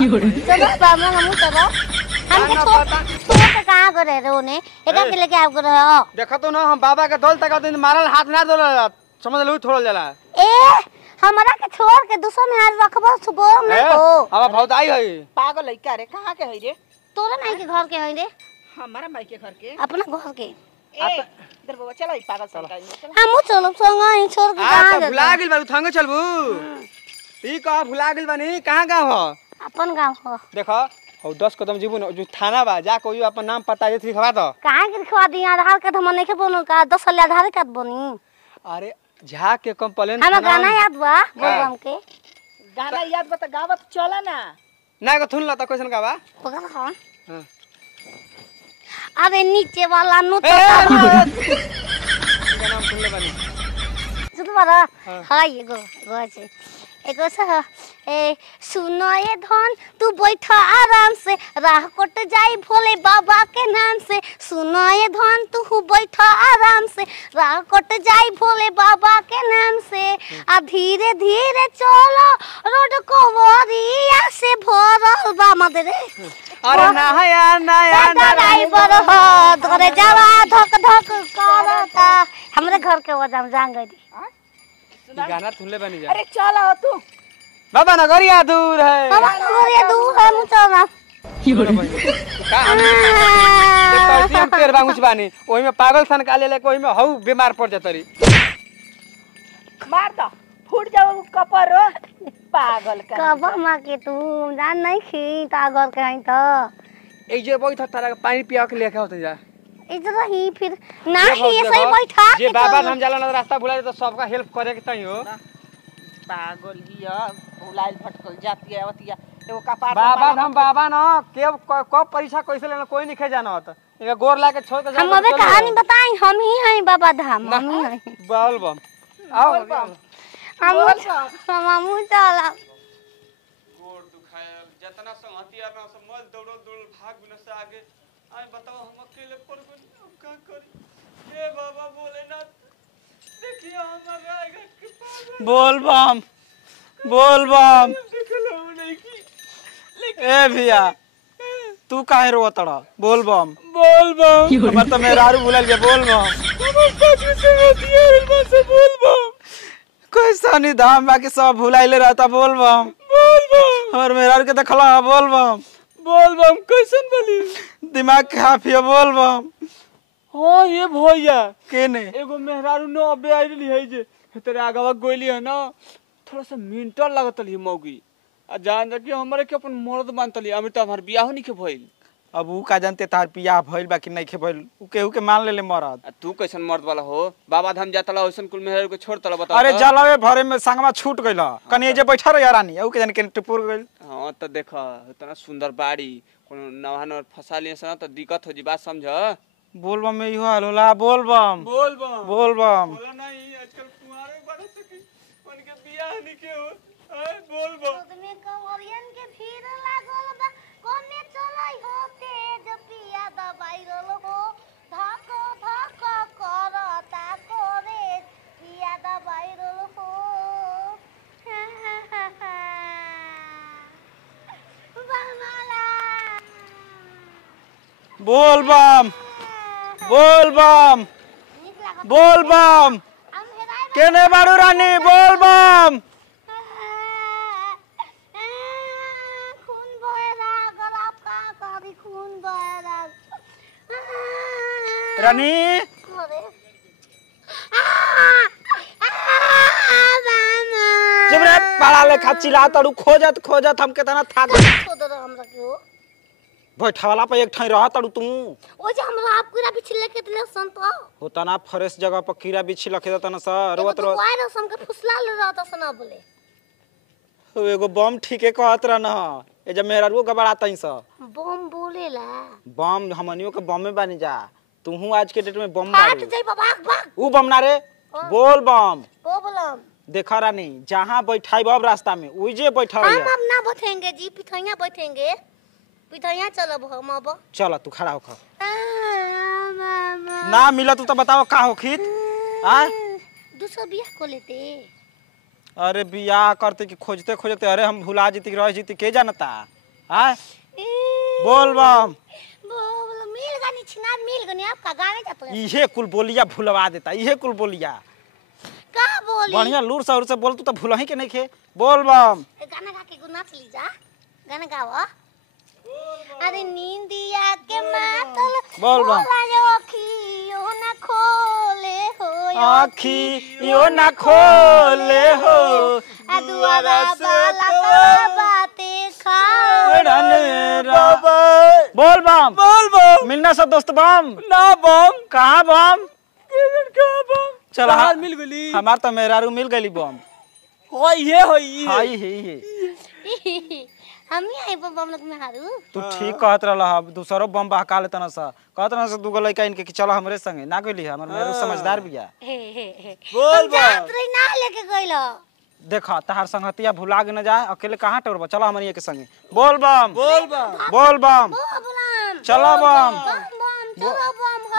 चलो बाबा हम चलो हमके छोड़ के कहां करे रे ओने एका के लेके आप करे हो देखा तो ना हम बाबा के दौल तक दिन मारल हाथ ना दोल समझ लू छोड़ जाला ए हमरा के छोड़ के दूसरा में हाथ रखबो सुबह में हो अब बहुत आई है पागल लइका रे कहां के है रे तोरा माई के घर के है रे हमारा माई के घर के अपना घर के ए इधर बाबा चलो पागल चल हम चलो संग छोड़ के कहां जा भुला गेल बारू थंगे चलबू ई का भुला गेल बानी कहां गांव हो अपन गांव हो देखो और 10 कदम जीबू न जो थाना बा जा कोई अपन नाम पता जे लिखवा दो कहां के लिखवा दी आधार कार्ड हम नहीं के बोलू का 10 साल आधार कार्ड बनी अरे झा के कंप्लेंट हम गाना याद बा बोलम के गाना याद बता गावत चला ना ना को थुन ला त क्वेश्चन का बा पकड़ हां हां अरे नीचे वाला नो तो नाम सुन ले बानी सुन बारा हां ये गो से एगो से ए सुनो ये धन तू बैठ आराम से राह कट जाई भोले बाबा के नाम से सुनो ये धन तू बैठ आराम से राह कट जाई भोले बाबा के नाम से आ धीरे धीरे चलो रोड को वरिया से भरल बा मदरे अरे नया ड्राइवर हो तोरे जावा धक धक करता हमरे घर के वजह जान गई गाना सुन ले बानी जा अरे चला हो तू बाबा नगरिया दूर है बाबा नगरिया दूर है मुचना का हम तेर बांगुच बानी ओही में पागल सन का ले ओही में हऊ बीमार पड़ जतरी मार दो फूट जाओ कपर पागल का कब मां के तू जान नहीं खी तागर के हई त ए जे बैठ तारा के पानी पिया के लेके होते जा इधर ही फिर नहीं ऐसे ही बैठा जे बाबा हम जाला ना रास्ता भुला तो सबका हेल्प करे के तई हो पागल हिया भुलाइल भटकल जाती है अतिया एगो कपार बाबा ना के कब परीक्षा कैसे लेना कोई नहीं खे जानत इनका गोर ला के छोड़ के हम अबे कहानी बताई हम ही हैं बाबा धाम हम ही हैं बोल बम आओ हम चला गोर दुखायल जितना संहतिया ना सब मल दौड़ो भाग बिना से आगे आई बताओ हम अकेले पड़ गए का करी ए बाबा भोलेनाथ देखिए हमारे आएगा के पागल बोल बम ए भैया तू काहे रोतड़ा बोल बम हमर त मेहरारू भुलाल गया बोल बम कैसा नि धाम बाकी सब भुलाइले रहता बोल बम हमर मेहरारू के देखला बोल बम कैसन बोली दिमाग काफी बोल बम हां ये भैया केने एगो मेहरारू नो अबे आइली है जे तेरे आगवा गोइली है ना थोड़ा सा मिनटल लागतली मौगी आ जान कि हमरे के अपन मर्द मानतली अभी त हमर बियाह नहीं के भइल अब ऊ का जानते तार बियाह भइल बाकी नहीं के भइल ऊ केहू के मान लेले मरद तू कैसन मर्द वाला हो बाबा धाम जातला ओसन कुल मेहर के छोड़ तला बता अरे जलावे भरे में संगमा छूट गइल कनी जे बैठा रह रानी ऊ के जान के टपुर गइल हां त देख इतना सुंदर बाड़ी कोनो नवान और फसा लिए सन त दिक्कत हो जी बात समझ बोल बम में इहो हाल होला बोल बम बोला नहीं आजकल तुम्हारे बड़ा सकी उनके बियाह नहीं के हो बोल बम में कवरियन के भीड़ लागल बा कोने चलाई हो तेज पिया दबाई रोलो हो धक धक करता करे पिया दबाई रोलो हो बोल बम केने बाड़ू रानी बोल बम खून बहेरा गला का करी खून बहेरा रानी जब रे पाला ले चिल्ला तड़ू खोजत हम केतना थाक खोद हमरा के हो बैठा पे एक ठाई रहा तड़ू तू ओ जे हमरा आप कीड़ा बिछ लेके तले सन तो होता ना फ्रेश जगह पर कीड़ा बिछ लखे देता ना सर रोत रो वाय रसम के फुसला ले रहता सना बोले ओ एगो बम ठीके कहत रह ना ए जब मेरा रो गबड़ातई स बम बोलेला बम हमनियो के बम में बानी जा तूहू आज के डेट में बम मार फाट जाई भाग ऊ बम ना रे बोल बम ओ बोलम देखा रानी जहां बैठाई अब रास्ता में उजे बैठा हम अब ना बैठेंगे जी पिथैया बैठेंगे पिथैया चलब हम अब चल तू खड़ा होख ना मिला तू तो बताओ का होखित आ दूसरा बियाह को लेते अरे बियाह करते कि खोजते खोजते अरे हम भुला जीती रह जीती के जानता हां बोल बम मिल गनी छिना मिल गनी आपका गावे जात इहे कुल बोलिया भुलवा देता इहे कुल बोलिया का बोली बढ़िया लूर सौर से बोल तू तो भूलही के नहीं खे बोल बम गाना गा के नाच ली जा गाना गाओ अरे नींदिया के मातल बोल बम आँखियों ना खोले हो आँखी यो ना खोले हो दुआरा वाला का बातें खा बोल बम मिलना सब दोस्त बम ना बम कहाँ बम चल बाहर मिल गली हमार तो मेहरारू मिल गली बम होई हाई हे हम ही आई बम लोग में हारू तू ठीक कहत रहला दूसरो बम बहका लेता ना सा कहत ना से दूगो लइका इनके कि चलो हमरे संगे ना गइली हमर मेहरारू समझदार बिया बोल जात रही ना लेके गइलो देखा तहार संगतिया भुला के न जाए अकेले कहाँ टोरबा चलो हमरे के संगे बोल बम बोल बम बोल बम बोल चलो बम बम चलो बम